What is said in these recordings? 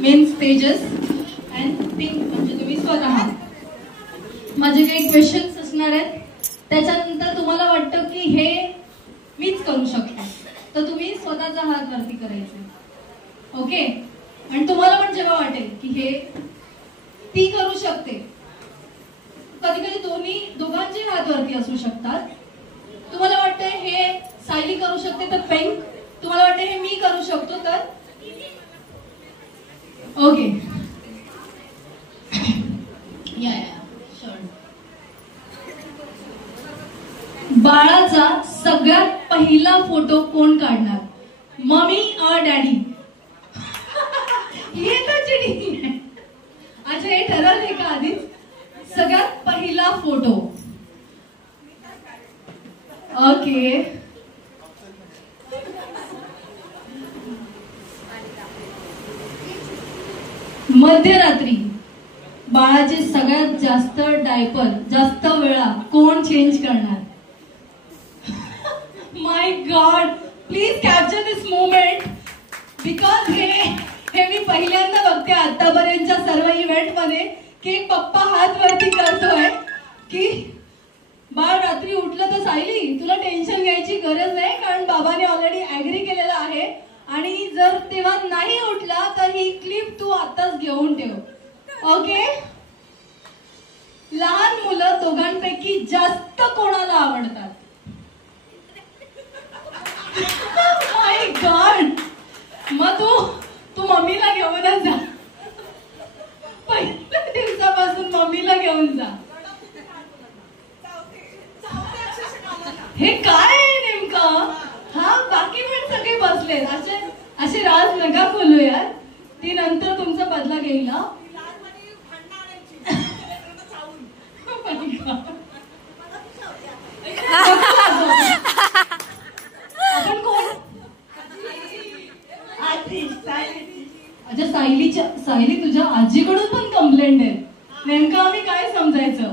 Main stages and think म्हणजे तुम्ही स्वतः. माझे काही क्वेश्चन्स असणार आहेत, त्याच्यानंतर तुम्हाला वाटतं की हे मीच करू शकतो तर तुम्ही स्वतःचा हात वरती करायचे. ओके. आणि तुम्हाला पण जेव्हा वाटेल की हे ती करू शकते, कधी कधी दोघांचे हात वरती असू शकतात. तुम्हाला वाटतंय हे सायली करू शकते तर पिंक, तुम्हाला वाटतं हे मी करू शकतो तर ओके. या शुअर. बाळाचा सगळ्यात पहिला फोटो कोण काढणार, मम्मी और डॅडी? हे तर चिटिंग आहे. अच्छा, हे ठरवलंय का आधीच? सगळ्यात पहिला फोटो. ओके. मध्यरात्री बाळाचे सगळ्यात जास्त डायपर जास्त वेळा कोण चेंज करणार? My god, please capture this moment because हे मी पहिल्यांदा बघते आतापर्यंतच्या सर्व इव्हेंट मध्ये की एक पप्पा हात वरती करतोय की बाळ रात्री उठलं तर सायली तुला टेन्शन घ्यायची गरज नाही, कारण बाबाने ऑलरेडी ऍग्री केलेलं आहे. आणि जर तेव्हा नाही उठला तर ही क्लिप तू आताच घेऊन ठेव. ओके. लहान मुलं दोघांपैकी जास्त कोणाला आवडतात? माय गॉड, मग तू मम्मीला घेऊनच जा. पहिल्या दिवसापासून मम्मीला घेऊन जा. हे काय आहे नेमकं? हा, बाकी पण सगळे बसले असे राज नका खोलू यार, ती नंतर तुमचा बदला घेईल. आपण कोण? अच्छा, सायली तुझ्या आजीकडून पण कंप्लेंट आहे. नेमकं आम्ही काय समजायचं?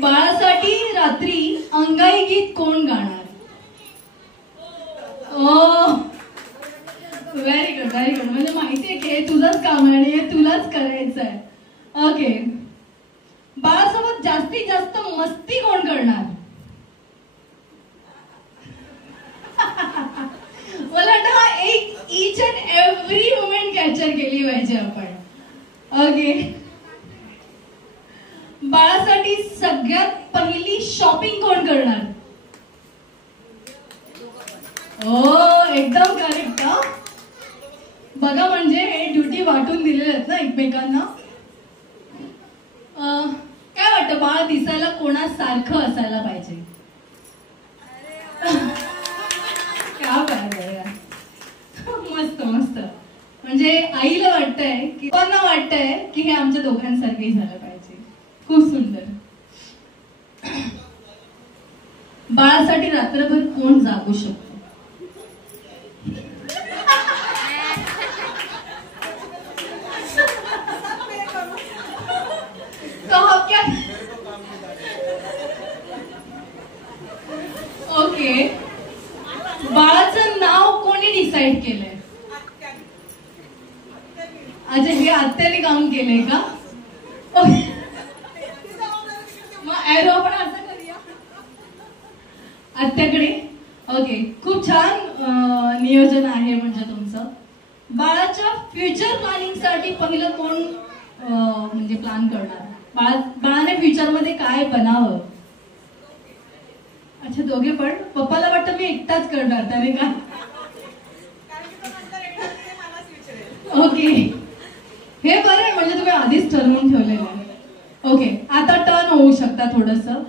बाळासाठी रात्री अंगाई गीत कोण गाणार? ओ व्हेरी गुड, व्हेरी गुड. म्हणजे माहितीये की हे तुझंच काम आहे आणि हे तुलाच करायचं आहे. ओके. बाळासोबत जास्तीत जास्त मस्ती कोण करणार? मला वाटतं हा एक each and every moment capture केली पाहिजे आपण. ओके. बाळासाठी सगळ्यात पहिली शॉपिंग कोण करणार? ओ एकदम करेक्ट. बघा, म्हणजे हे ड्युटी वाटून दिलेले आहेत ना एकमेकांना. काय वाटतं, बाळ दिसायला कोणासारखं असायला पाहिजे? काय पाहिजे? मस्त मस्त. म्हणजे आईला वाटतंय की पप्पांना वाटतंय की हे आमच्या दोघांसारखंही झालं पाहिजे. खूप सुंदर. बाळासाठी रात्रभर कोण जागू शकतो? ओके. बाळाचं नाव कोणी डिसाईड केलंय? अच्छा, हे आत्याने काम केलंय का? मग एरो आपण असं करूया आत्याकडे. ओके, खूप छान नियोजन आहे म्हणजे तुमचं. बाळाच्या फ्युचर प्लॅनिंग साठी पहिलं कोण म्हणजे प्लॅन करणार? बाळाने फ्युचर मध्ये काय बनावं? अच्छा, दोघे पण. पप्पाला वाटतं मी एकटाच करणार त्याने का? ओके, हे बरं आहे म्हणजे तुम्ही आधीच ठरवून ठेवलेलं आहे. ओके, आता टर्न होऊ शकता थोडंसं.